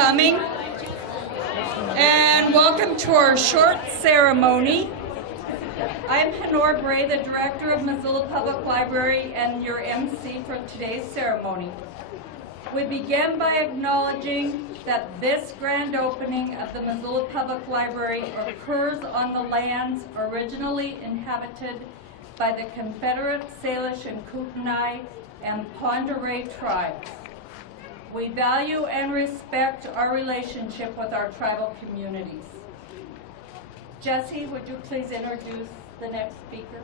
coming, and welcome to our short ceremony. I'm Honor Bray, the Director of Missoula Public Library and your MC for today's ceremony. We begin by acknowledging that this grand opening of the Missoula Public Library occurs on the lands originally inhabited by the Confederate Salish and Kootenai and Pend Oreille tribes. We value and respect our relationship with our tribal communities. Jesse, would you please introduce the next speaker?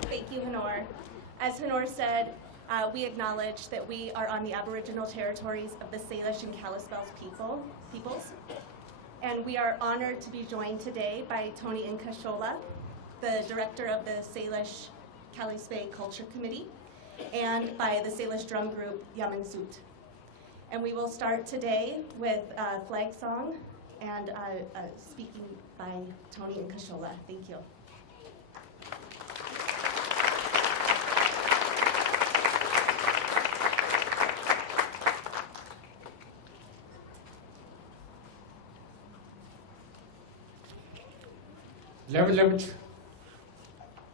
Thank you, Honor. As Honor said, we acknowledge that we are on the Aboriginal territories of the Salish and Kalispel peoples. And we are honored to be joined today by Tony Nkashola, the director of the Salish Kalispel Culture Committee, and by the Salish drum group Yamansut. And we will start today with a flag song and speaking by Tony Nkashola. Thank you. Levelage,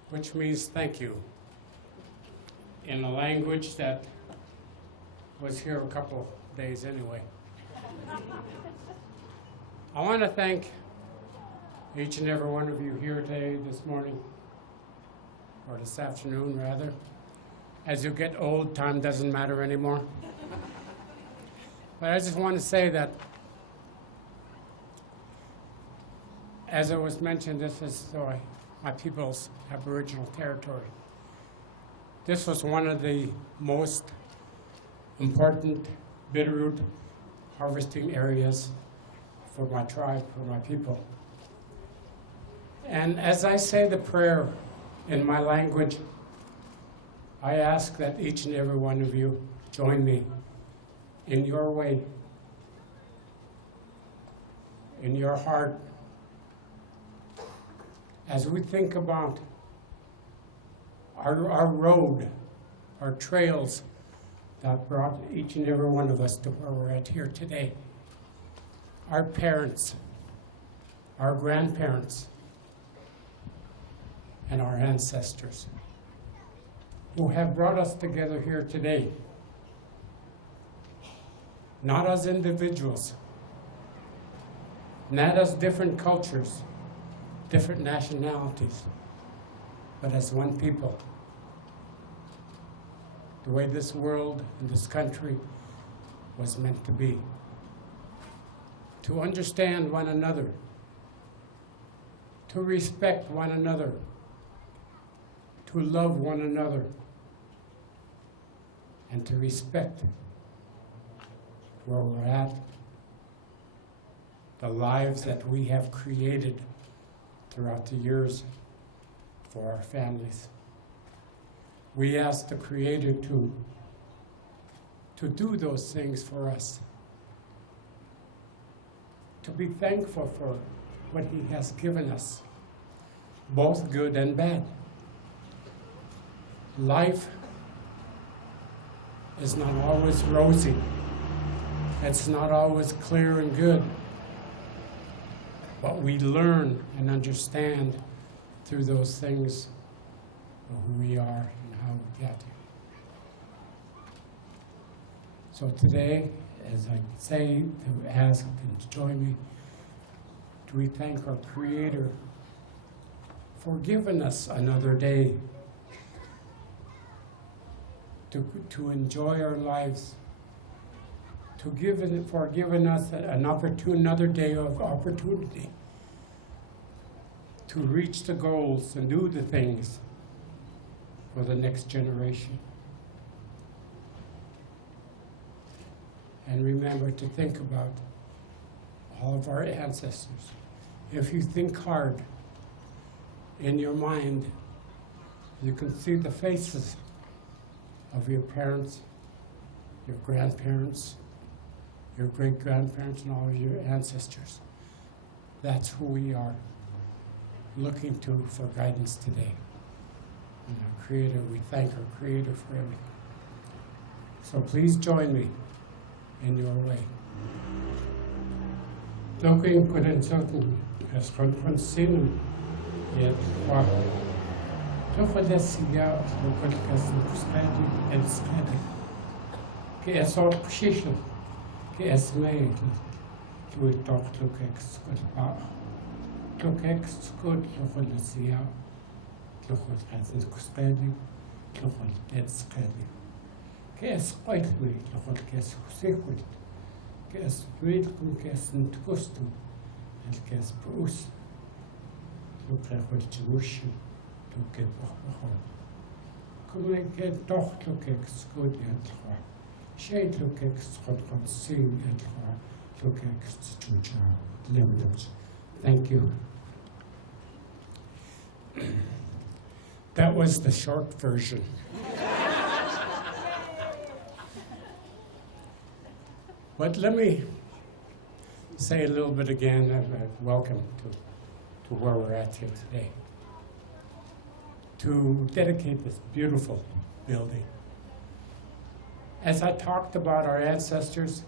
which means thank you, in a language that was here a couple days anyway. I want to thank each and every one of you here today, this morning, or this afternoon rather. As you get old, time doesn't matter anymore. But I just want to say that, as it was mentioned, this is my people's Aboriginal territory. This was one of the most important bitterroot harvesting areas for my tribe, for my people. And as I say the prayer in my language, I ask that each and every one of you join me in your way, in your heart, as we think about our road, our trails that brought each and every one of us to where we're at here today. Our parents, our grandparents, and our ancestors who have brought us together here today, not as individuals, not as different cultures, different nationalities, but as one people. The way this world and this country was meant to be. To understand one another, to respect one another, to love one another, and to respect where we're at, the lives that we have created throughout the years for our families. We ask the Creator to do those things for us, to be thankful for what He has given us, both good and bad. Life is not always rosy. It's not always clear and good. But we learn and understand through those things of who we are and how we get here. So today, as I say, to ask and to join me, do we thank our Creator for giving us another day to enjoy our lives, for giving us another day of opportunity to reach the goals and do the things for the next generation. And remember to think about all of our ancestors. If you think hard in your mind, you can see the faces of your parents, your grandparents, your great-grandparents, and all of your ancestors. That's who we are looking to for guidance today. And our Creator, we thank our Creator for everything. So please join me in your way. Looking good and certain as considered yet what to the cigar local castle and steady. Get a position, get a made to a talk look good local cigar, local castle steady, local dead steady. Kes qoitmi loqol kes kusikut kes wilkum kes ntkostum el kes prus luqaqol tmush luqe bohon kume ke doch luqe skut yatwa shay luqe skut qot sim yatwa luqe stucha lemdos. Thank you. That was the short version. But let me say a little bit again, welcome to where we're at here today, to dedicate this beautiful building. As I talked about our ancestors,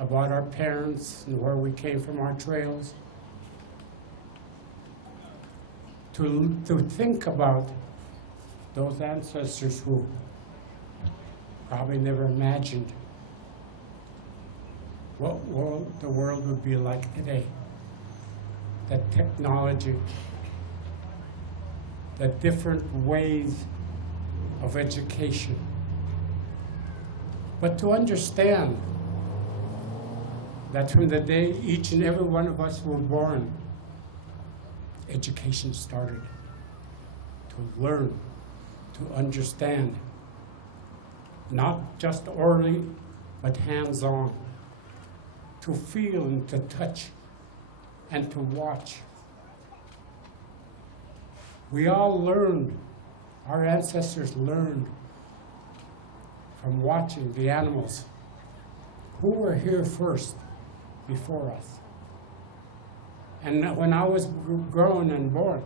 about our parents and where we came from, our trails, to think about those ancestors who probably never imagined what the world would be like today. That technology, the different ways of education. But to understand that from the day each and every one of us were born, education started. To learn, to understand, not just orally, but hands-on. To feel and to touch and to watch. We all learned, our ancestors learned from watching the animals who were here first before us. And when I was grown and born,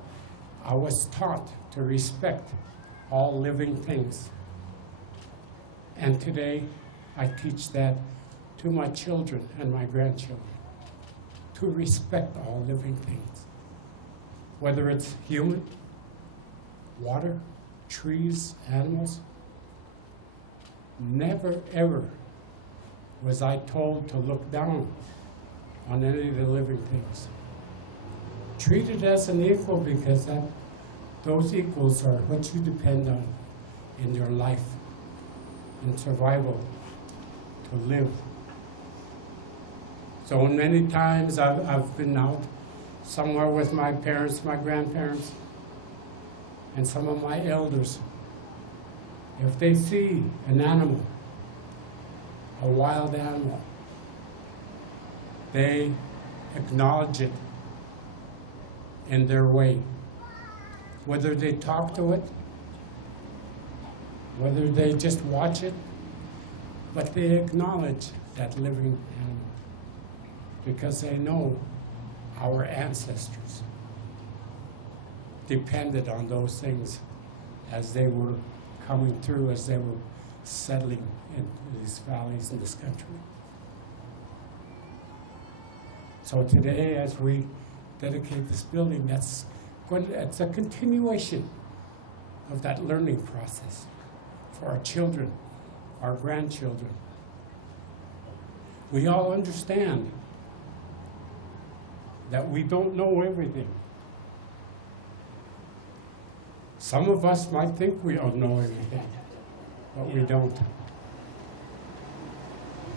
I was taught to respect all living things. And today, I teach that to my children and my grandchildren, to respect all living things, whether it's human, water, trees, animals. Never, ever was I told to look down on any of the living things. Treated as an equal, because those equals are what you depend on in your life, in survival, to live. So many times I've been out somewhere with my parents, my grandparents, and some of my elders. If they see an animal, a wild animal, they acknowledge it in their way. Whether they talk to it, whether they just watch it, but they acknowledge that living animal, because they know our ancestors depended on those things as they were coming through, as they were settling in these valleys in this country. So today, as we dedicate this building, it's a continuation of that learning process for our children, our grandchildren. We all understand that we don't know everything. Some of us might think we don't know everything, but we don't.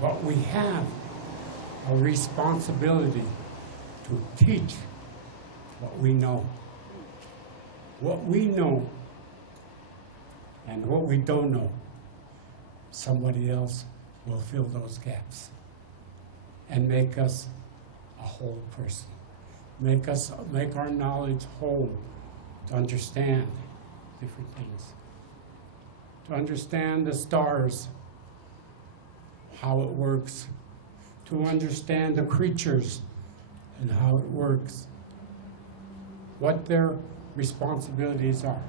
But we have a responsibility to teach what we know. What we know and what we don't know, somebody else will fill those gaps and make us a whole person. Make our knowledge whole, to understand different things. To understand the stars, how it works. To understand the creatures and how it works. What their responsibilities are.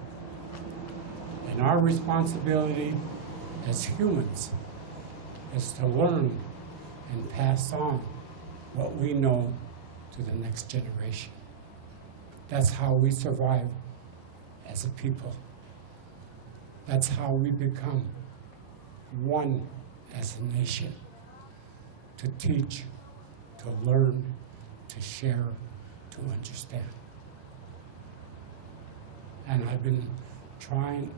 And our responsibility as humans is to learn and pass on what we know to the next generation. That's how we survive as a people. That's how we become one as a nation, to teach, to learn, to share, to understand. And I've been trying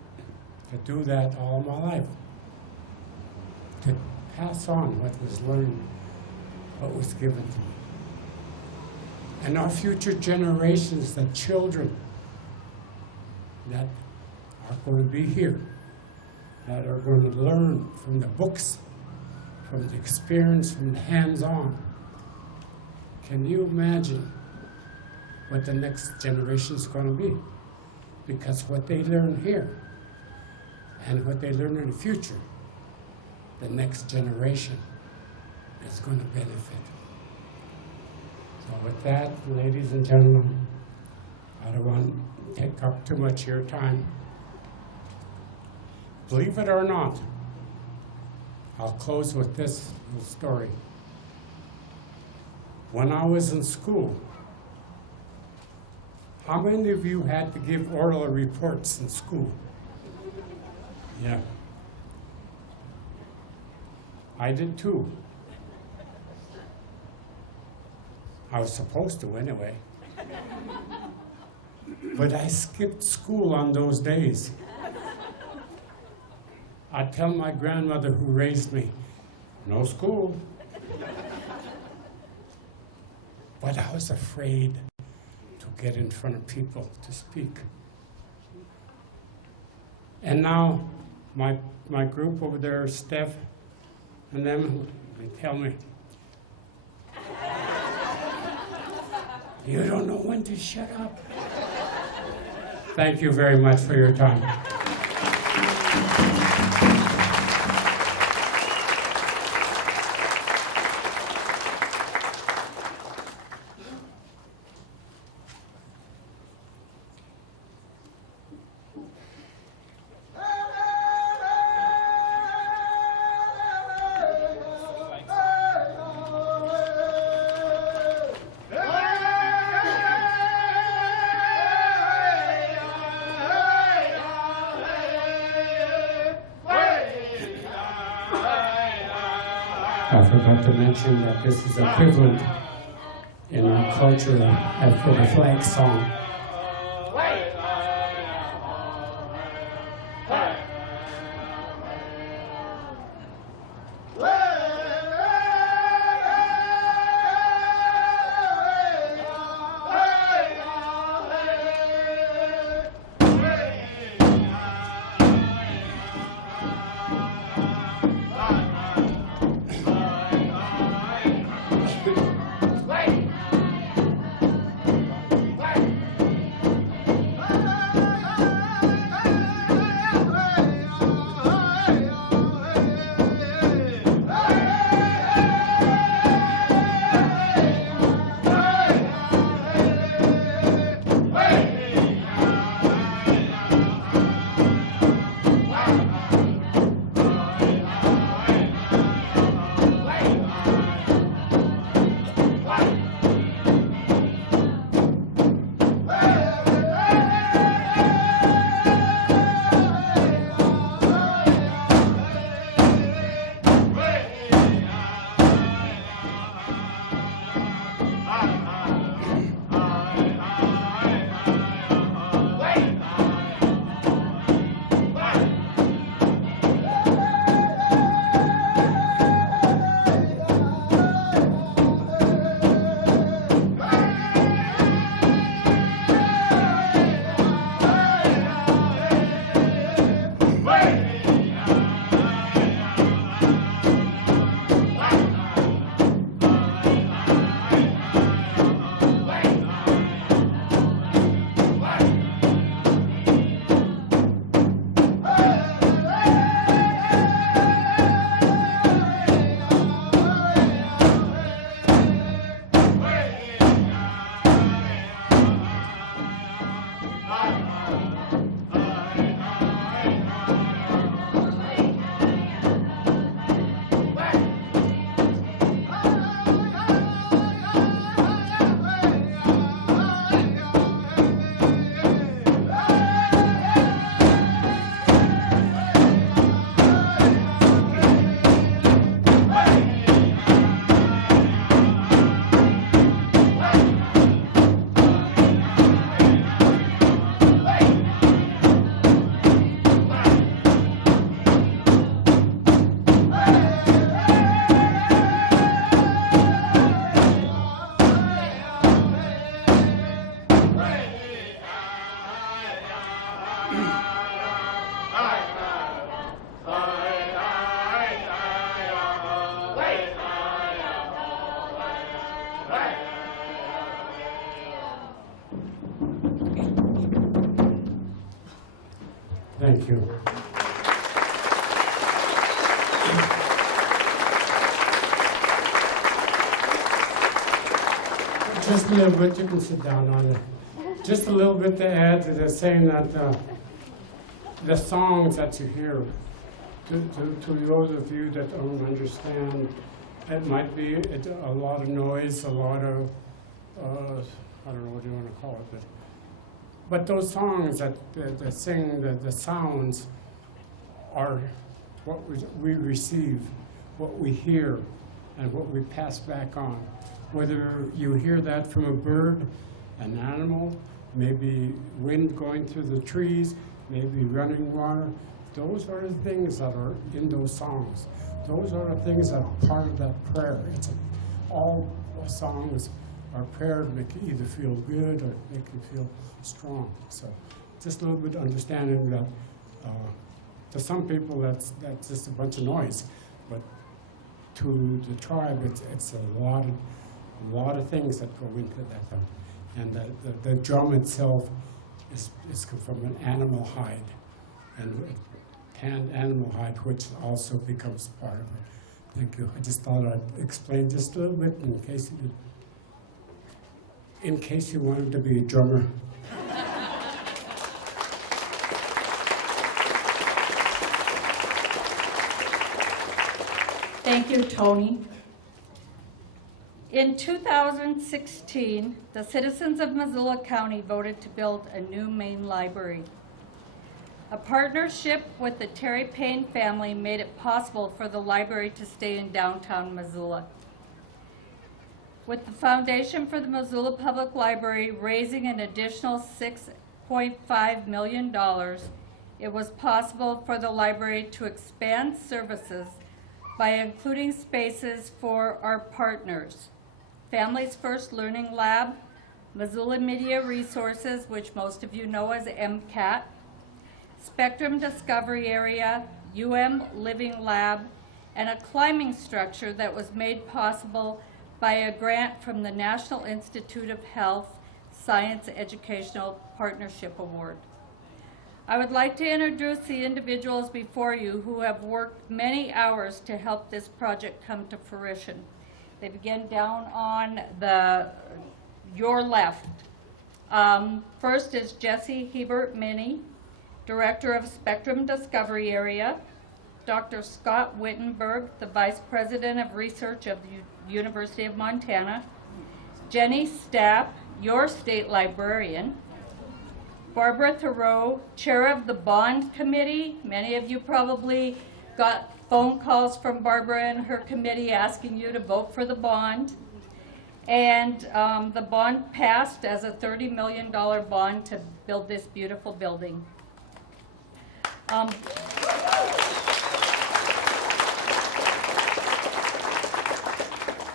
to do that all my life, to pass on what was learned, what was given to me. And our future generations, the children that are going to be here, that are going to learn from the books, from the experience, from the hands-on. Can you imagine what the next generation is going to be? Because what they learn here and what they learn in the future, the next generation is going to benefit. So with that, ladies and gentlemen, I don't want to take up too much of your time. Believe it or not, I'll close with this little story. When I was in school, how many of you had to give oral reports in school? Yeah. I did too. I was supposed to anyway. But I skipped school on those days. I'd tell my grandmother who raised me, no school. But I was afraid to get in front of people to speak. And now my group over there, Stapp, and them, they tell me, you don't know when to shut up. Thank you very much for your time. I forgot to mention that this is equivalent in our culture as for the flag song. Thank you. Just a little bit, you can sit down on it. Just a little bit to add to the saying that the songs that you hear, to those of you that don't understand, it might be a lot of noise, a lot of, I don't know what you want to call it, but those songs that sing, the sounds are what we receive, what we hear, and what we pass back on. Whether you hear that from a bird, an animal, maybe wind going through the trees, maybe running water, those are the things that are in those songs. Those are the things that are part of that prayer. All songs are prayer to make you either feel good or make you feel strong. So just a little bit of understanding that to some people that's just a bunch of noise, but to the tribe it's a lot of things that go into that. And the drum itself is from an animal hide, and tanned animal hide, which also becomes part of it. Thank you. I just thought I'd explain just a little bit in case you wanted to be a drummer. Thank you, Tony. In 2016, the citizens of Missoula County voted to build a new main library. A partnership with the Terry Payne family made it possible for the library to stay in downtown Missoula. With the Foundation for the Missoula Public Library raising an additional $6.5 million, it was possible for the library to expand services by including spaces for our partners. Families First Learning Lab, Missoula Media Resources, which most of you know as MCAT, Spectrum Discovery Area, Living Lab, and a climbing structure that was made possible by a grant from the National Institute of Health Science Educational Partnership Award. I would like to introduce the individuals before you who have worked many hours to help this project come to fruition. They begin down on your left. First is Jesse Hebert-Minnie, Director of Spectrum Discovery Area, Dr. Scott Wittenberg, the Vice President of Research of the University of Montana, Jenny Stapp, your state librarian, Barbara Thoreau, Chair of the Bond Committee. Many of you probably got phone calls from Barbara and her committee asking you to vote for the bond. And the bond passed as a $30 million bond to build this beautiful building.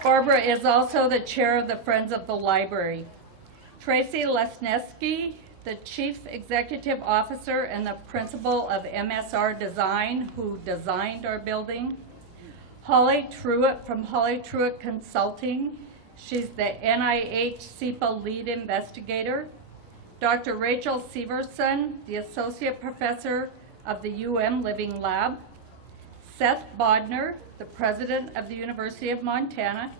Barbara is also the chair of the Friends of the Library. Tracy Lesneski, the Chief Executive Officer and the Principal of MSR Design, who designed our building. Holly Truitt from Holly Truitt Consulting. She's the NIH SEPA lead investigator. Dr. Rachel Severson, the Associate Professor of the Living Lab. Seth Bodner, the President of the University of Montana.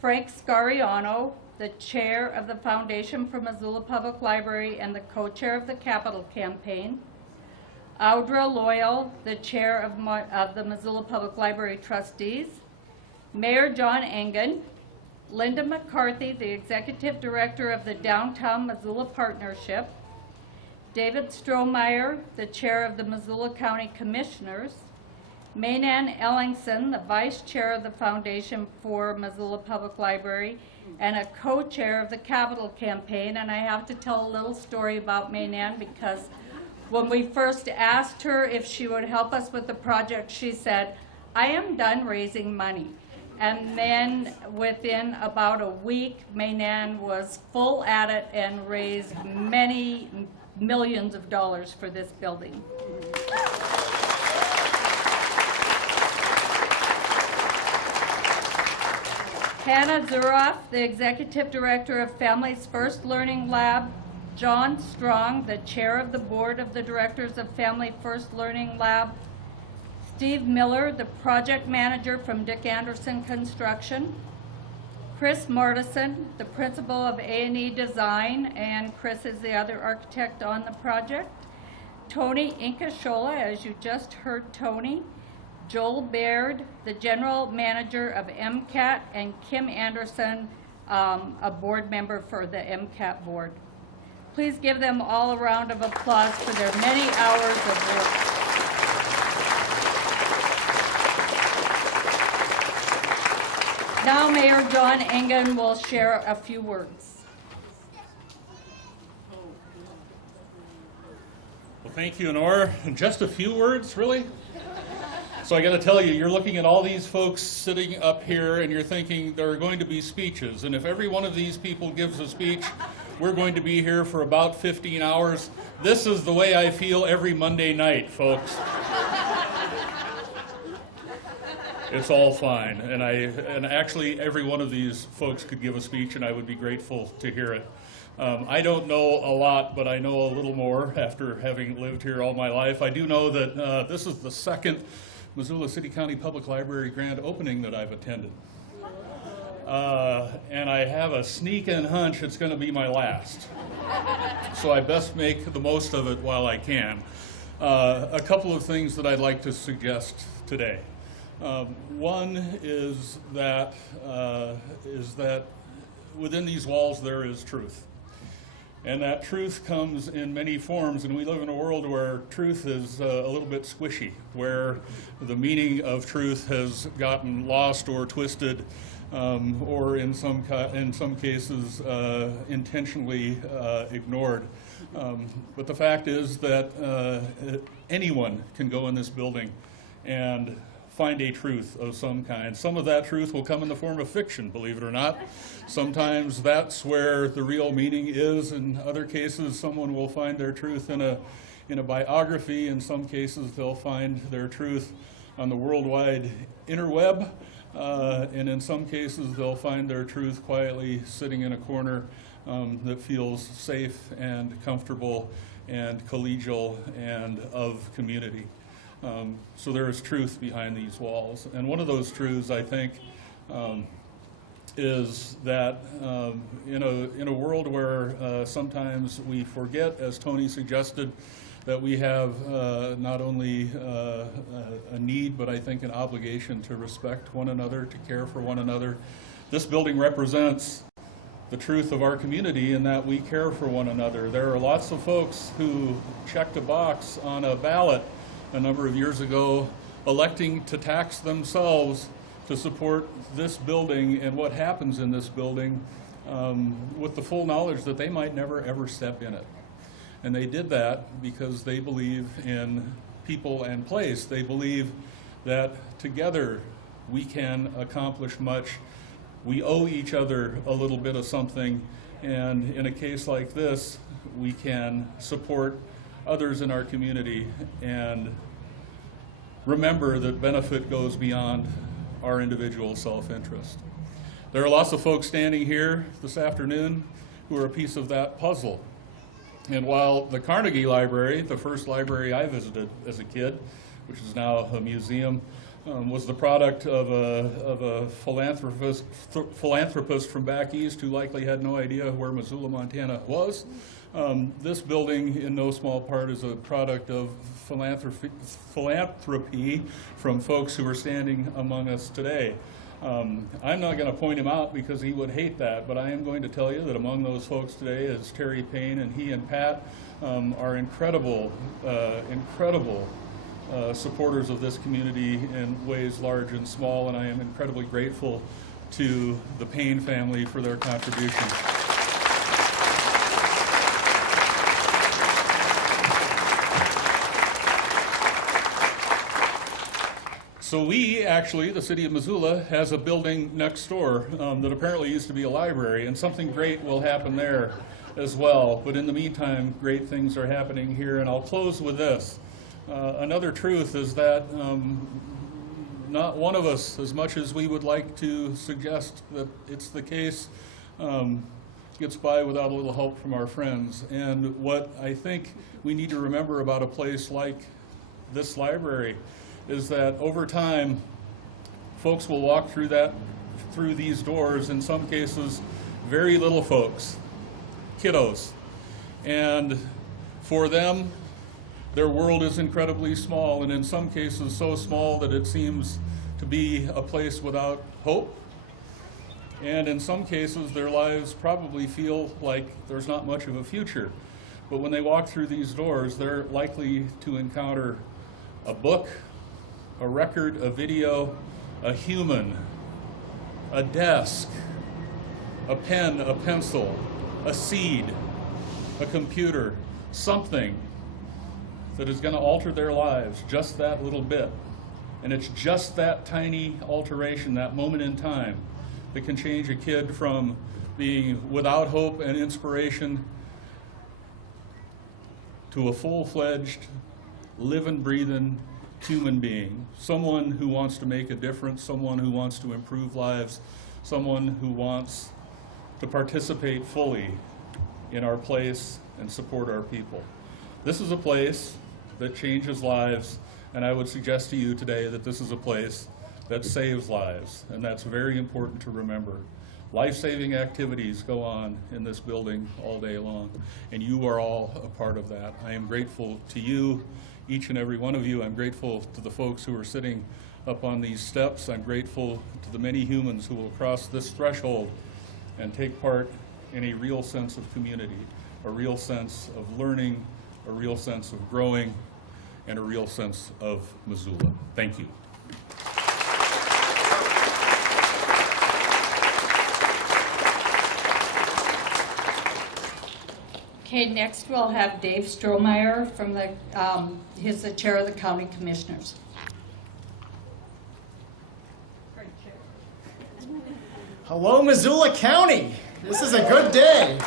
Frank Scariano, the Chair of the Foundation for Missoula Public Library and the Co-Chair of the Capital Campaign. Audra Loyal, the Chair of the Missoula Public Library Trustees. Mayor John Engen. Linda McCarthy, the Executive Director of the Downtown Missoula Partnership. David Strommeyer, the Chair of the Missoula County Commissioners. Maynan Ellingson, the Vice Chair of the Foundation for Missoula Public Library and a co-chair of the Capital Campaign. And I have to tell a little story about Maynan because when we first asked her if she would help us with the project, she said, "I am done raising money." And then within about a week, Maynan was full at it and raised many millions of dollars for this building. Hannah Zuroff, the Executive Director of Families First Learning Lab, John Strong, the chair of the board of the directors of Family First Learning Lab, Steve Miller, the project manager from Dick Anderson Construction, Chris Morrison, the principal of A&E Design, and Chris is the other architect on the project, Tony Incashola, as you just heard Tony, Joel Baird, the general manager of MCAT, and Kim Anderson, a board member for the MCAT board. Please give them all a round of applause for their many hours of work. Now Mayor John Engen will share a few words. Well, thank you, Honor. Just a few words, really? So I got to tell you, you're looking at all these folks sitting up here and you're thinking there are going to be speeches. And if every one of these people gives a speech, we're going to be here for about 15 hours. This is the way I feel every Monday night, folks. It's all fine. And actually every one of these folks could give a speech and I would be grateful to hear it. I don't know a lot, but I know a little more after having lived here all my life. I do know that this is the second Missoula City County Public Library grand opening that I've attended. And I have a sneaking hunch it's going to be my last. So I best make the most of it while I can. A couple of things that I'd like to suggest today. One is that within these walls there is truth. And that truth comes in many forms, and we live in a world where truth is a little bit squishy, where the meaning of truth has gotten lost or twisted, or in some cases intentionally ignored. But the fact is that anyone can go in this building and find a truth of some kind. Some of that truth will come in the form of fiction, believe it or not. Sometimes that's where the real meaning is. In other cases, someone will find their truth in a biography. In some cases, they'll find their truth on the worldwide interweb. And in some cases, they'll find their truth quietly sitting in a corner that feels safe and comfortable and collegial and of community. So there is truth behind these walls. And one of those truths, I think, is that in a world where sometimes we forget, as Tony suggested, that we have not only a need, but I think an obligation to respect one another, to care for one another. This building represents the truth of our community in that we care for one another. There are lots of folks who checked a box on a ballot a number of years ago, electing to tax themselves to support this building and what happens in this building, with the full knowledge that they might never ever step in it. And they did that because they believe in people and place. They believe that together we can accomplish much. We owe each other a little bit of something, and in a case like this, we can support others in our community and remember that benefit goes beyond our individual self-interest. There are lots of folks standing here this afternoon who are a piece of that puzzle. And while the Carnegie Library, the first library I visited as a kid, which is now a museum, was the product of a philanthropist from back east who likely had no idea where Missoula, Montana was. This building, in no small part, is a product of philanthropy from folks who are standing among us today. I'm not going to point him out because he would hate that, but I am going to tell you that among those folks today is Terry Payne, and he and Pat are incredible supporters of this community in ways large and small, and I am incredibly grateful to the Payne family for their contribution. So we actually, the city of Missoula, has a building next door that apparently used to be a library, and something great will happen there as well. But in the meantime, great things are happening here, and I'll close with this. Another truth is that not one of us, as much as we would like to suggest that it's the case, gets by without a little help from our friends. And what I think we need to remember about a place like this library is that over time, folks will walk through these doors, in some cases, very little folks, kiddos. And for them, their world is incredibly small, and in some cases so small that it seems to be a place without hope. And in some cases, their lives probably feel like there's not much of a future. But when they walk through these doors, they're likely to encounter a book, a record, a video, a human, a desk, a pen, a pencil, a seed, a computer, something that is going to alter their lives just that little bit. And it's just that tiny alteration, that moment in time, that can change a kid from being without hope and inspiration to a full-fledged, living, breathing human being. Someone who wants to make a difference, someone who wants to improve lives, someone who wants to participate fully in our place and support our people. This is a place that changes lives, and I would suggest to you today that this is a place that saves lives, and that's very important to remember. Life-saving activities go on in this building all day long, and you are all a part of that. I am grateful to you, each and every one of you. I'm grateful to the folks who are sitting up on these steps. I'm grateful to the many humans who will cross this threshold and take part in a real sense of community, a real sense of learning, a real sense of growing, and a real sense of Missoula. Thank you. Okay, next we'll have Dave Strommeyer from he's the chair of the county commissioners. Hello, Missoula County. This is a good day.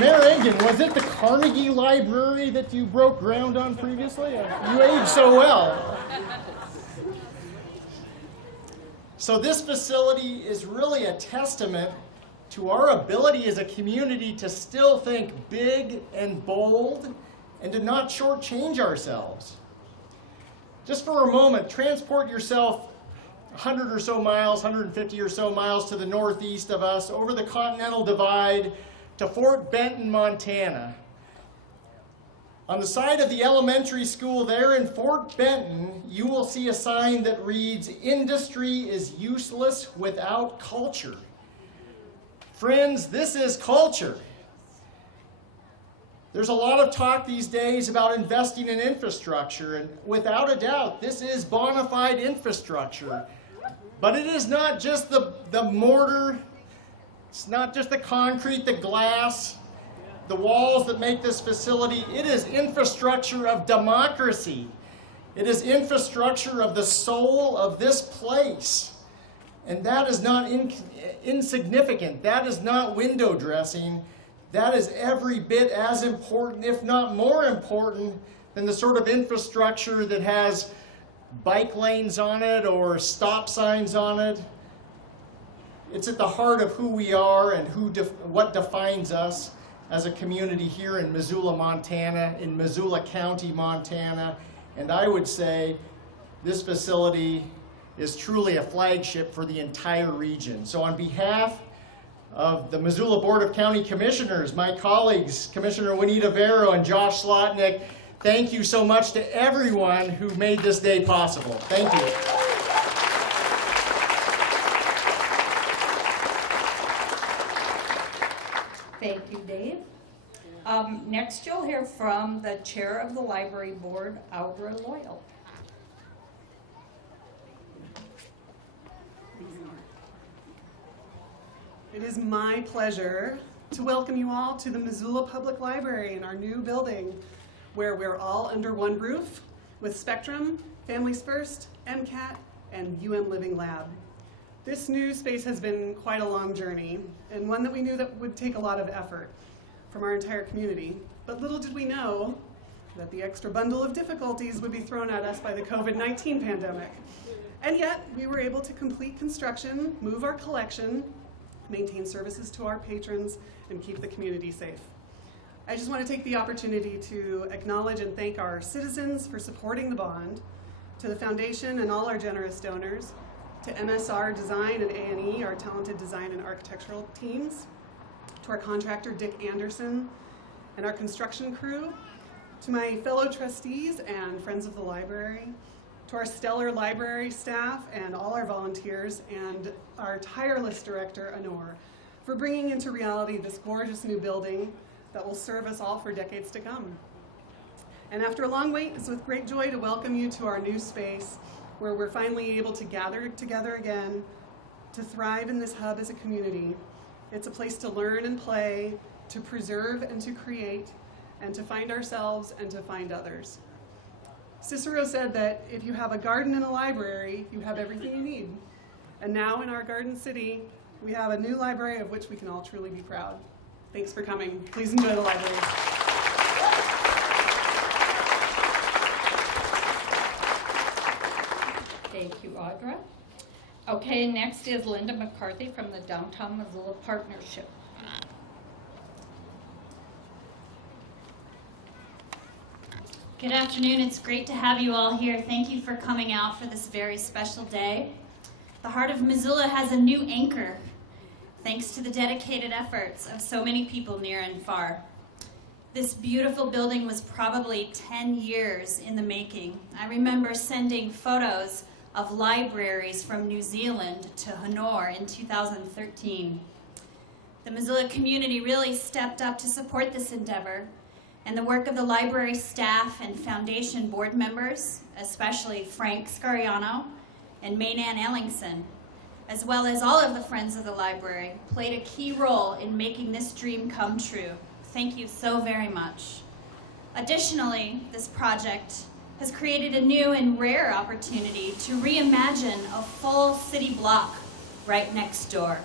Mayor Engen, was it the Carnegie Library that you broke ground on previously? You aged so well. So this facility is really a testament to our ability as a community to still think big and bold and to not shortchange ourselves. Just for a moment, transport yourself 100 or so miles, 150 or so miles to the northeast of us, over the Continental Divide to Fort Benton, Montana. On the side of the elementary school there in Fort Benton, you will see a sign that reads, "Industry is useless without culture." Friends, this is culture. There's a lot of talk these days about investing in infrastructure, and without a doubt, this is bona fide infrastructure. But it is not just the mortar, it's not just the concrete, the glass, the walls that make this facility. It is infrastructure of democracy. It is infrastructure of the soul of this place. And that is not insignificant. That is not window dressing. That is every bit as important, if not more important, than the sort of infrastructure that has bike lanes on it or stop signs on it. It's at the heart of who we are and what defines us as a community here in Missoula, Montana, in Missoula County, Montana. And I would say this facility is truly a flagship for the entire region. So on behalf of the Missoula Board of County Commissioners, my colleagues, Commissioner Juanita Vero and Josh Slotnick, thank you so much to everyone who made this day possible. Thank you. Thank you, Dave. Next you'll hear from the chair of the library board, Audra Loyal. It is my pleasure to welcome you all to the Missoula Public Library in our new building, where we're all under one roof with Spectrum, Families First, MCAT, and UM Living Lab. This new space has been quite a long journey, and one that we knew that would take a lot of effort from our entire community. But little did we know that the extra bundle of difficulties would be thrown at us by the COVID-19 pandemic. And yet, we were able to complete construction, move our collection, maintain services to our patrons, and keep the community safe. I just want to take the opportunity to acknowledge and thank our citizens for supporting the bond, to the foundation and all our generous donors, to MSR Design and A&E, our talented design and architectural teams, to our contractor Dick Anderson, and our construction crew, to my fellow trustees and friends of the library, to our stellar library staff and all our volunteers, and our tireless director, Honor, for bringing into reality this gorgeous new building that will serve us all for decades to come. And after a long wait, it's with great joy to welcome you to our new space, where we're finally able to gather together again, to thrive in this hub as a community. It's a place to learn and play, to preserve and to create, and to find ourselves and to find others. Cicero said that if you have a garden and a library, you have everything you need. And now in our Garden City, we have a new library of which we can all truly be proud. Thanks for coming. Please enjoy the library. Thank you, Audra. Okay, next is Linda McCarthy from the Downtown Missoula Partnership. Good afternoon. It's great to have you all here. Thank you for coming out for this very special day. The heart of Missoula has a new anchor, thanks to the dedicated efforts of so many people near and far. This beautiful building was probably 10 years in the making. I remember sending photos of libraries from New Zealand to Honor in 2013. The Missoula community really stepped up to support this endeavor, and the work of the library staff and foundation board members, especially Frank Scariano and Maynan Ellingson, as well as all of the friends of the library, played a key role in making this dream come true. Thank you so very much. Additionally, this project has created a new and rare opportunity to reimagine a full city block right next door.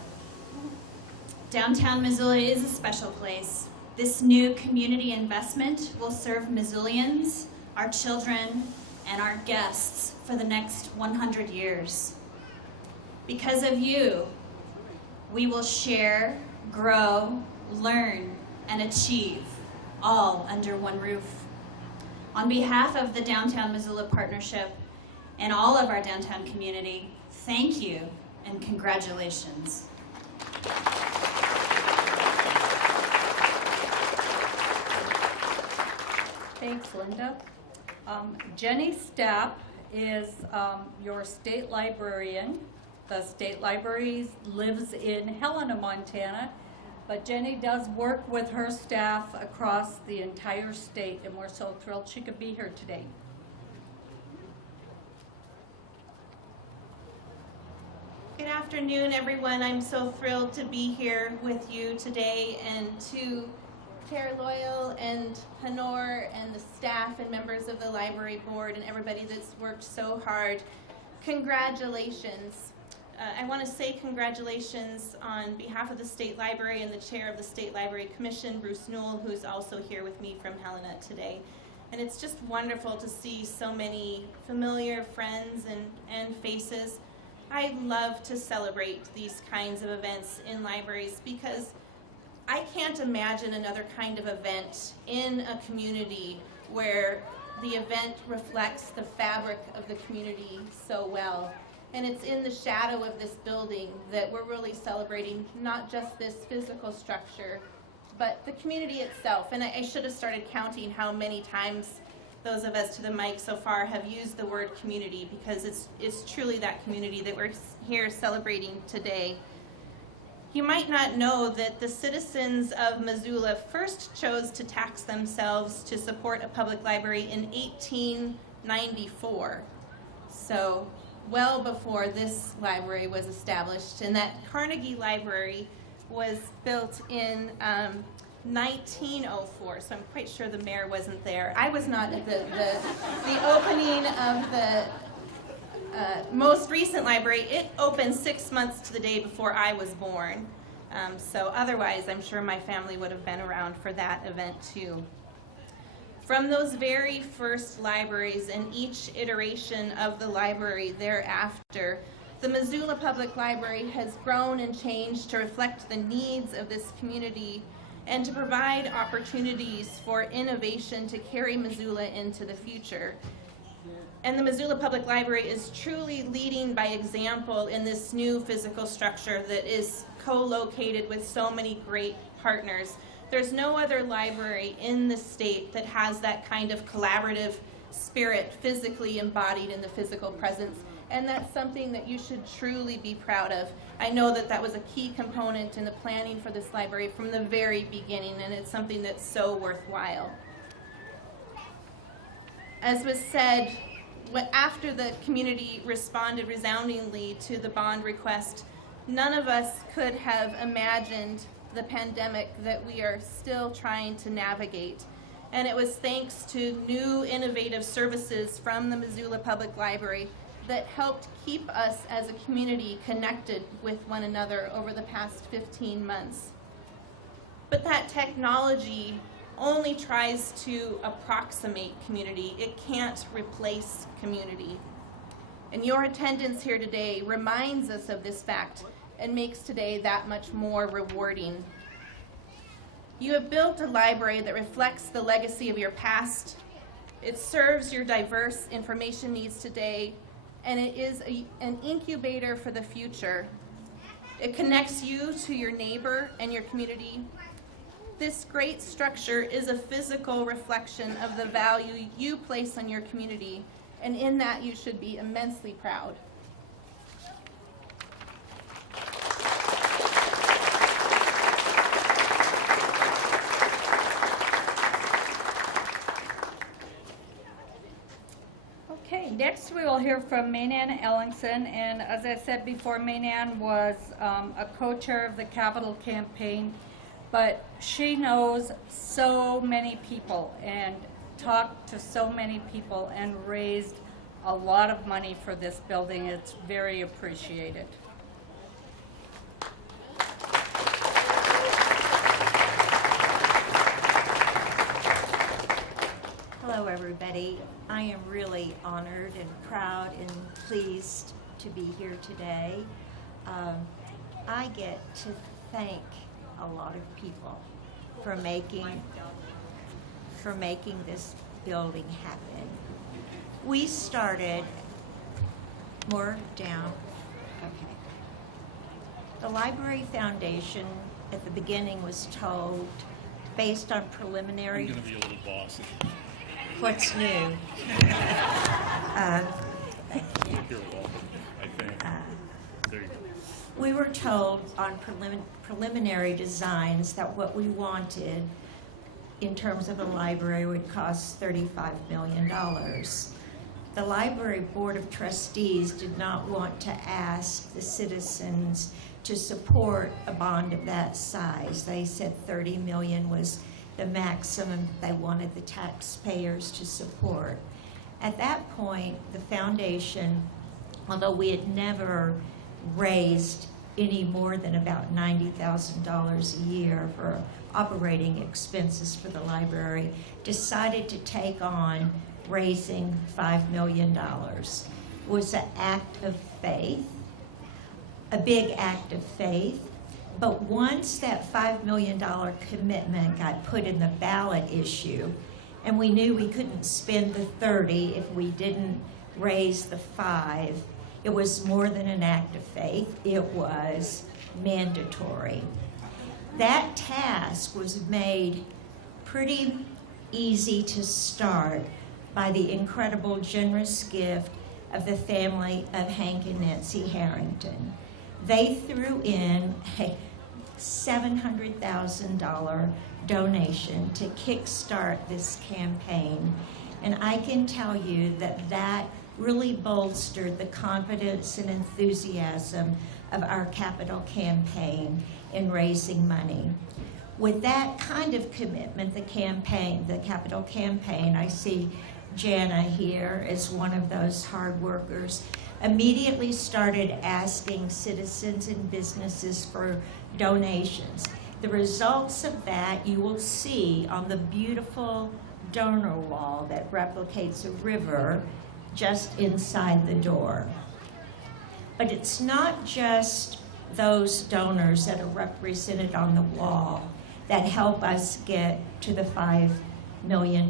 Downtown Missoula is a special place. This new community investment will serve Missoulians, our children, and our guests for the next 100 years. Because of you, we will share, grow, learn, and achieve, all under one roof. On behalf of the Downtown Missoula Partnership and all of our downtown community, thank you and congratulations. Thanks, Linda. Jenny Stapp is your state librarian. The state library lives in Helena, Montana, but Jenny does work with her staff across the entire state, and we're so thrilled she could be here today. Good afternoon, everyone. I'm so thrilled to be here with you today, and to Chair Loyal and Honor and the staff and members of the library board and everybody that's worked so hard, congratulations. I want to say congratulations on behalf of the State Library and the Chair of the State Library Commission, Bruce Newell, who's also here with me from Helena today. And it's just wonderful to see so many familiar friends and faces. I love to celebrate these kinds of events in libraries because I can't imagine another kind of event in a community where the event reflects the fabric of the community so well. And it's in the shadow of this building that we're really celebrating not just this physical structure, but the community itself. And I should have started counting how many times those of us to the mic so far have used the word community, because it's truly that community that we're here celebrating today. You might not know that the citizens of Missoula first chose to tax themselves to support a public library in 1894. So well before this library was established, and that Carnegie Library was built in 1904, so I'm quite sure the mayor wasn't there. I was not at the opening of the most recent library. It opened 6 months to the day before I was born. So otherwise, I'm sure my family would have been around for that event too. From those very first libraries and each iteration of the library thereafter, The Missoula Public Library has grown and changed to reflect the needs of this community and to provide opportunities for innovation to carry Missoula into the future. And the Missoula Public Library is truly leading by example in this new physical structure that is co-located with so many great partners. There's no other library in the state that has that kind of collaborative spirit physically embodied in the physical presence. And that's something that you should truly be proud of. I know that that was a key component in the planning for this library from the very beginning, and it's something that's so worthwhile. As was said, after the community responded resoundingly to the bond request, none of us could have imagined the pandemic that we are still trying to navigate. And it was thanks to new innovative services from the Missoula Public Library that helped keep us as a community connected with one another over the past 15 months. But that technology only tries to approximate community. It can't replace community. And your attendance here today reminds us of this fact and makes today that much more rewarding. You have built a library that reflects the legacy of your past. It serves your diverse information needs today, and it is an incubator for the future. It connects you to your neighbor and your community. This great structure is a physical reflection of the value you place on your community, and in that you should be immensely proud. Okay, next we will hear from Maynan Ellingson, and as I said before, Maynan was a co-chair of the Capitol campaign, but she knows so many people and talked to so many people and raised a lot of money for this building. It's very appreciated. Hello, everybody. I am really honored and proud and pleased to be here today. I get to thank a lot of people for making this building happen. We started more down. Okay. The Library Foundation at the beginning was told, based on preliminary. I'm going to be a little bossy. What's new? You're welcome, I think. There you go. We were told on preliminary designs that what we wanted in terms of a library would cost $35 million. The Library Board of Trustees did not want to ask the citizens to support a bond of that size. They said $30 million was the maximum they wanted the taxpayers to support. At that point, the foundation, although we had never raised any more than about $90,000 a year for operating expenses for the library, decided to take on raising $5 million. It was an act of faith, a big act of faith. But once that $5 million commitment got put in the ballot issue, and we knew we couldn't spend the 30 if we didn't raise the 5, it was more than an act of faith, it was mandatory. That task was made pretty easy to start by the incredible generous gift of the family of Hank and Nancy Harrington. They threw in a $700,000 donation to kickstart this campaign, and I can tell you that that really bolstered the confidence and enthusiasm of our capital campaign in raising money. With that kind of commitment, the capital campaign, I see Jana here as one of those hard workers, immediately started asking citizens and businesses for donations. The results of that you will see on the beautiful donor wall that replicates a river just inside the door. But it's not just those donors that are represented on the wall that help us get to the $5 million.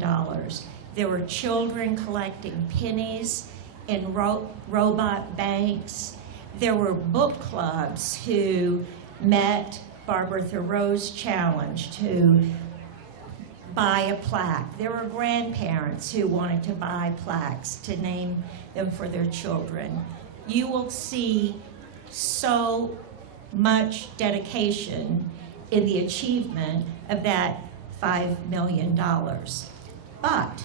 There were children collecting pennies in robot banks. There were book clubs who met Barbara Thoreau's challenge to buy a plaque. There were grandparents who wanted to buy plaques to name them for their children. You will see so much dedication in the achievement of that $5 million. But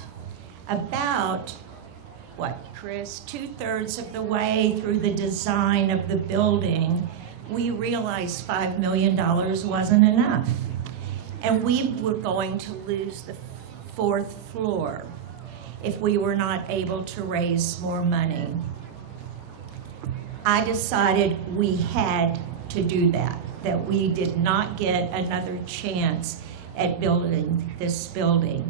about, what, Chris, 2/3 of the way through the design of the building, we realized $5 million wasn't enough. And we were going to lose the 4th floor if we were not able to raise more money. I decided we had to do that we did not get another chance at building this building.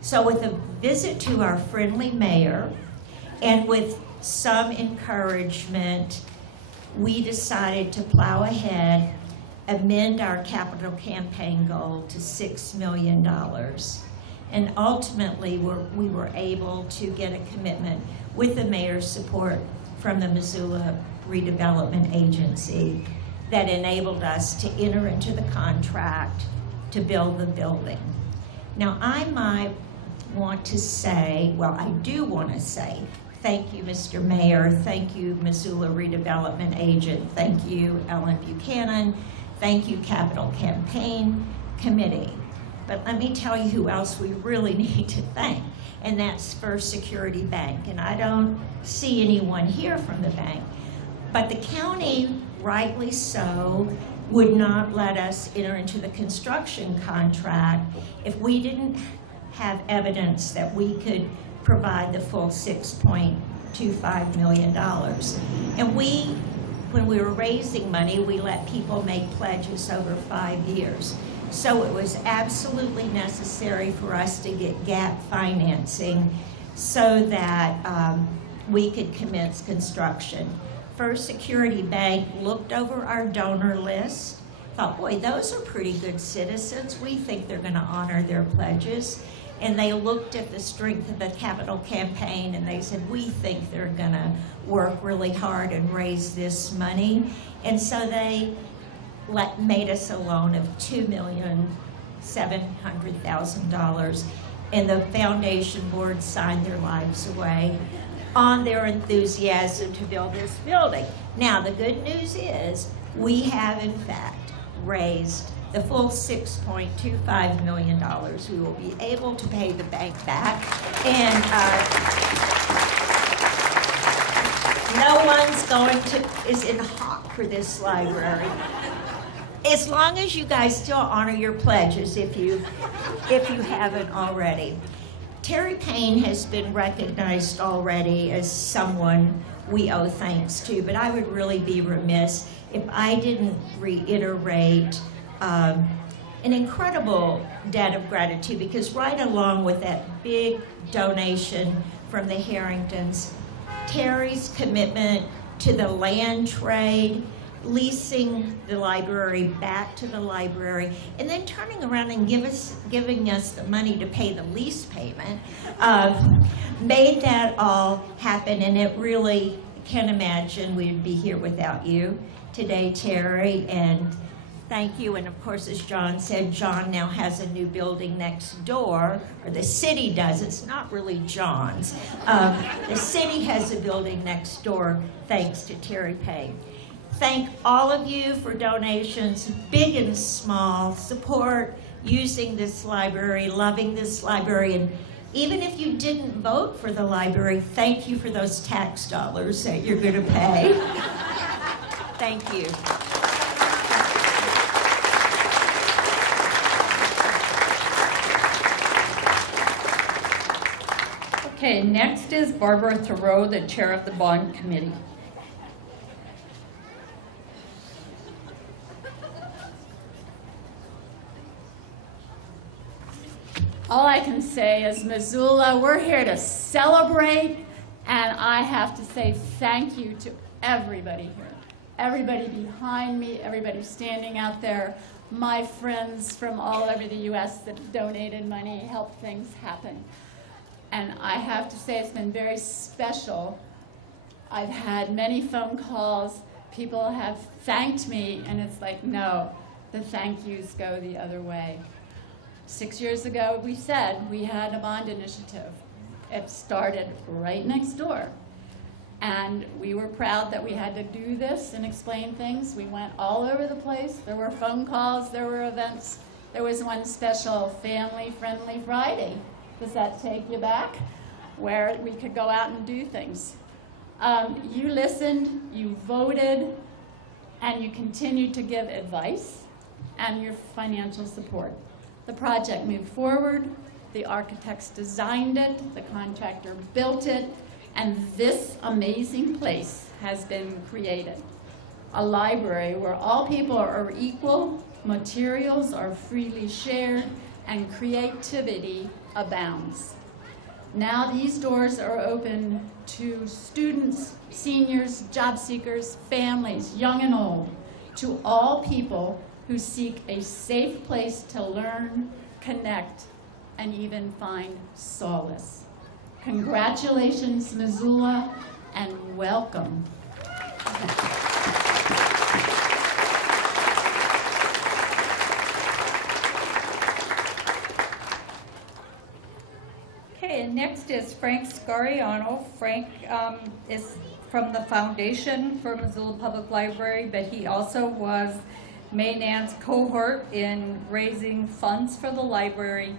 So with a visit to our friendly mayor and with some encouragement, we decided to plow ahead, amend our capital campaign goal to $6 million. And ultimately, we were able to get a commitment with the mayor's support from the Missoula Redevelopment Agency that enabled us to enter into the contract to build the building. Now, I might want to say, well, I do want to say, thank you, Mr. Mayor, thank you, Missoula Redevelopment Agent, thank you, Ellen Buchanan, thank you, Capital Campaign Committee. But let me tell you who else we really need to thank, and that's First Security Bank. And I don't see anyone here from the bank, but the county, rightly so, would not let us enter into the construction contract if we didn't have evidence that we could provide the full $6.25 million. And when we were raising money, we let people make pledges over 5 years. So it was absolutely necessary for us to get gap financing so that we could commence construction. First Security Bank looked over our donor list, thought, boy, those are pretty good citizens. We think they're going to honor their pledges. And they looked at the strength of the capital campaign and they said, we think they're going to work really hard and raise this money. And so they made us a loan of $2,700,000, and the foundation board signed their lives away on their enthusiasm to build this building. Now, the good news is we have, in fact, raised the full $6.25 million. We will be able to pay the bank back, and no one's is in hock for this library. As long as you guys still honor your pledges, if you haven't already. Terry Payne has been recognized already as someone we owe thanks to, but I would really be remiss if I didn't reiterate an incredible debt of gratitude, because right along with that big donation from the Harringtons, Terry's commitment to the land trade, leasing the library back to the library, and then turning around and giving us the money to pay the lease payment, made that all happen. And it really, can't imagine we'd be here without you today, Terry, and thank you. And of course, as John said, John now has a new building next door, or the city does. It's not really John's. The city has a building next door thanks to Terry Payne. Thank all of you for donations, big and small, support using this library, loving this library, and even if you didn't vote for the library, thank you for those tax dollars that you're going to pay. Thank you. Okay, next is Barbara Thoreau, the chair of the bond committee. All I can say is, Missoula, we're here to celebrate And I have to say thank you to everybody here. Everybody behind me, everybody standing out there, my friends from all over the U.S. that donated money, helped things happen. And I have to say it's been very special. I've had many phone calls. People have thanked me, and it's like, no, the thank yous go the other way. 6 years ago, we said we had a bond initiative. It started right next door. And we were proud that we had to do this and explain things. We went all over the place. There were phone calls, there were events. There was one special family-friendly Friday. Does that take you back? Where we could go out and do things. You listened, you voted, and you continued to give advice and your financial support. The project moved forward, the architects designed it, the contractor built it, and this amazing place has been created. A library where all people are equal, materials are freely shared, and creativity abounds. Now these doors are open to students, seniors, job seekers, families, young and old, to all people who seek a safe place to learn, connect, and even find solace. Congratulations, Missoula, and welcome. Okay, and next is Frank Scariano. Frank is from the Foundation for Missoula Public Library, but he also was Maynan's cohort in raising funds for the library,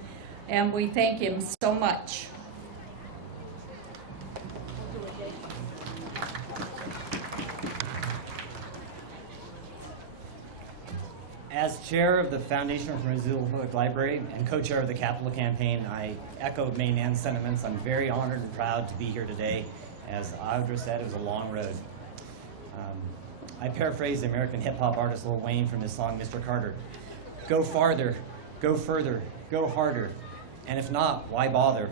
and we thank him so much. As chair of the Foundation for Missoula Public Library and co-chair of the Capital Campaign, I echo Maynan's sentiments. I'm very honored and proud to be here today. As Audra said, it was a long road. I paraphrase the American hip-hop artist Lil Wayne from his song, Mr. Carter. Go farther, go further, go harder, and if not, why bother?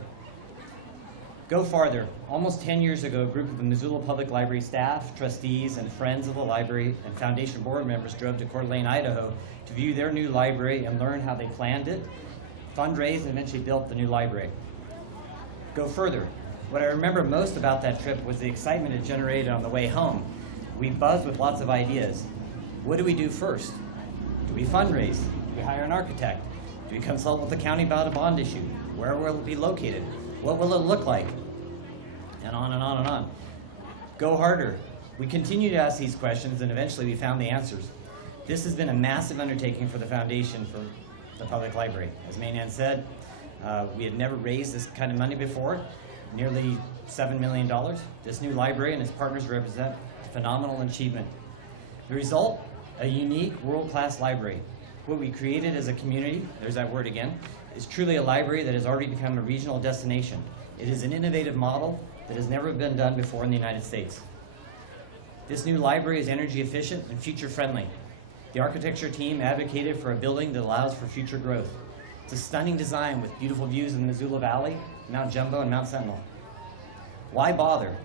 Go farther. Almost 10 years ago, a group of the Missoula Public Library staff, trustees, and friends of the library and Foundation board members drove to Coeur d'Alene, Idaho to view their new library and learn how they planned it, fundraised, and eventually built the new library. Go further. What I remember most about that trip was the excitement it generated on the way home. We buzzed with lots of ideas. What do we do first? Do we fundraise? Do we hire an architect? Do we consult with the county about a bond issue? Where will it be located? What will it look like? And on and on and on. Go harder. We continued to ask these questions, and eventually we found the answers. This has been a massive undertaking for the Foundation for the Public Library. As Maynan said, we had never raised this kind of money before, nearly $7 million. This new library and its partners represent a phenomenal achievement. The result, a unique, world-class library. What we created as a community, there's that word again, is truly a library that has already become a regional destination. It is an innovative model that has never been done before in the United States. This new library is energy efficient and future friendly. The architecture team advocated for a building that allows for future growth. It's a stunning design with beautiful views of the Missoula Valley, Mount Jumbo, and Mount Sentinel. Why bother?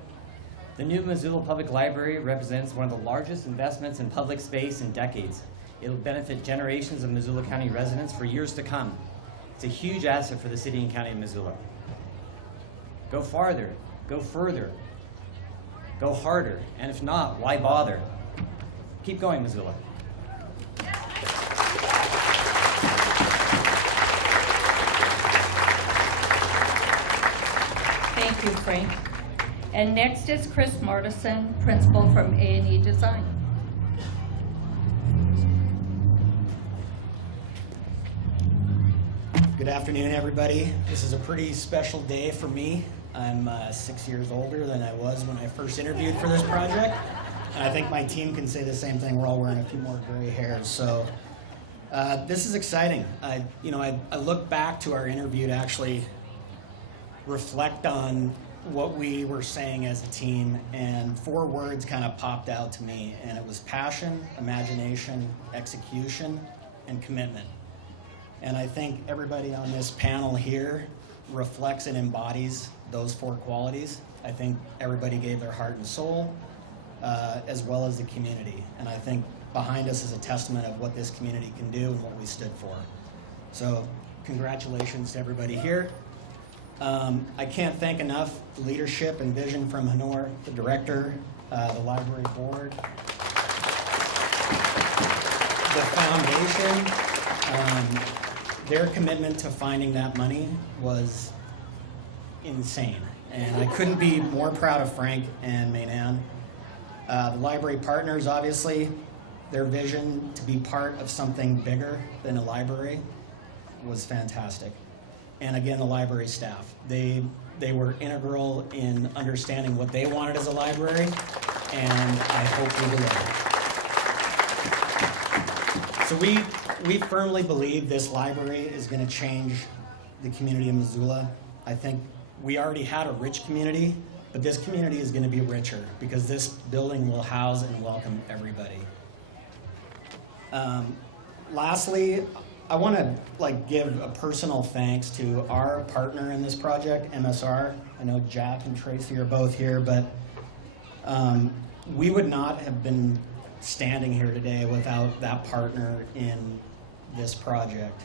The new Missoula Public Library represents one of the largest investments in public space in decades. It will benefit generations of Missoula County residents for years to come. It's a huge asset for the city and county of Missoula. Go farther, go further, go harder, and if not, why bother? Keep going, Missoula. Thank you, Frank. And next is Chris Morrison, principal from A&E Design. Good afternoon, everybody. This is a pretty special day for me. I'm 6 years older than I was when I first interviewed for this project. And I think my team can say the same thing. We're all wearing a few more gray hairs. So this is exciting. I look back to our interview to actually reflect on what we were saying as a team, and 4 words kind of popped out to me, and it was passion, imagination, execution, and commitment. And I think everybody on this panel here reflects and embodies those 4 qualities. I think everybody gave their heart and soul, as well as the community. And I think behind us is a testament of what this community can do and what we stood for. So congratulations to everybody here. I can't thank enough the leadership and vision from Honor, the director, the library board, the foundation. Their commitment to finding that money was insane. And I couldn't be more proud of Frank and Maynan. The library partners, obviously, their vision to be part of something bigger than a library was fantastic. And again, the library staff. They were integral in understanding what they wanted as a library, and I hope we delivered. So we firmly believe this library is going to change the community of Missoula. I think we already had a rich community, but this community is going to be richer because this building will house and welcome everybody. Lastly, I want to give a personal thanks to our partner in this project, MSR. I know Jack and Tracy are both here, but we would not have been standing here today without that partner in this project.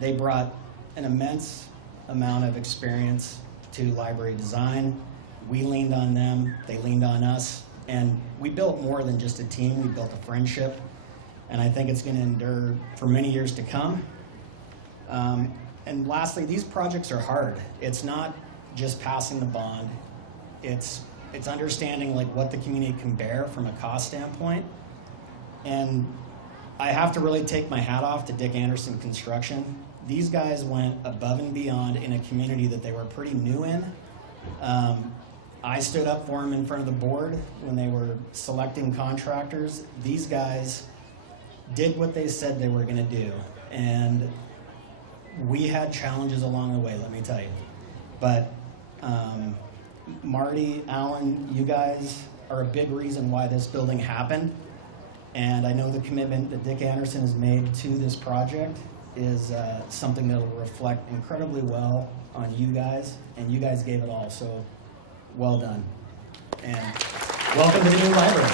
They brought an immense amount of experience to library design. We leaned on them, they leaned on us, and we built more than just a team, we built a friendship, and I think it's going to endure for many years to come. And lastly, these projects are hard. It's not just passing the bond, it's understanding what the community can bear from a cost standpoint. And I have to really take my hat off to Dick Anderson Construction. These guys went above and beyond in a community that they were pretty new in. I stood up for them in front of the board when they were selecting contractors. These guys did what they said they were going to do. And we had challenges along the way, let me tell you. But Marty, Alan, you guys are a big reason why this building happened. And I know the commitment that Dick Anderson has made to this project is something that will reflect incredibly well on you guys, and you guys gave it all, so well done. And welcome to the new library.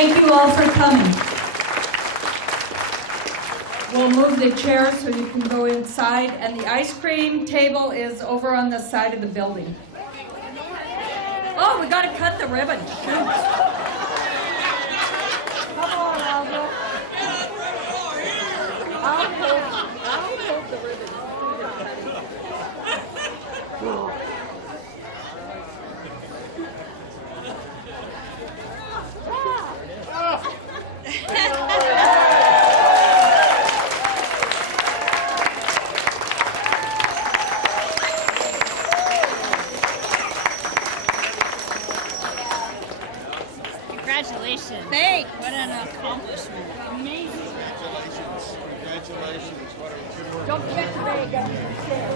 Thank you all for coming. We'll move the chair so you can go inside, and the ice cream table is over on the side of the building. Oh, we gotta cut the ribbon. Shoot. Come on, Alva. I'll hold the ribbon. Congratulations. Thanks. What an accomplishment. Amazing. Congratulations. What a good work. Don't forget to bag up your chair.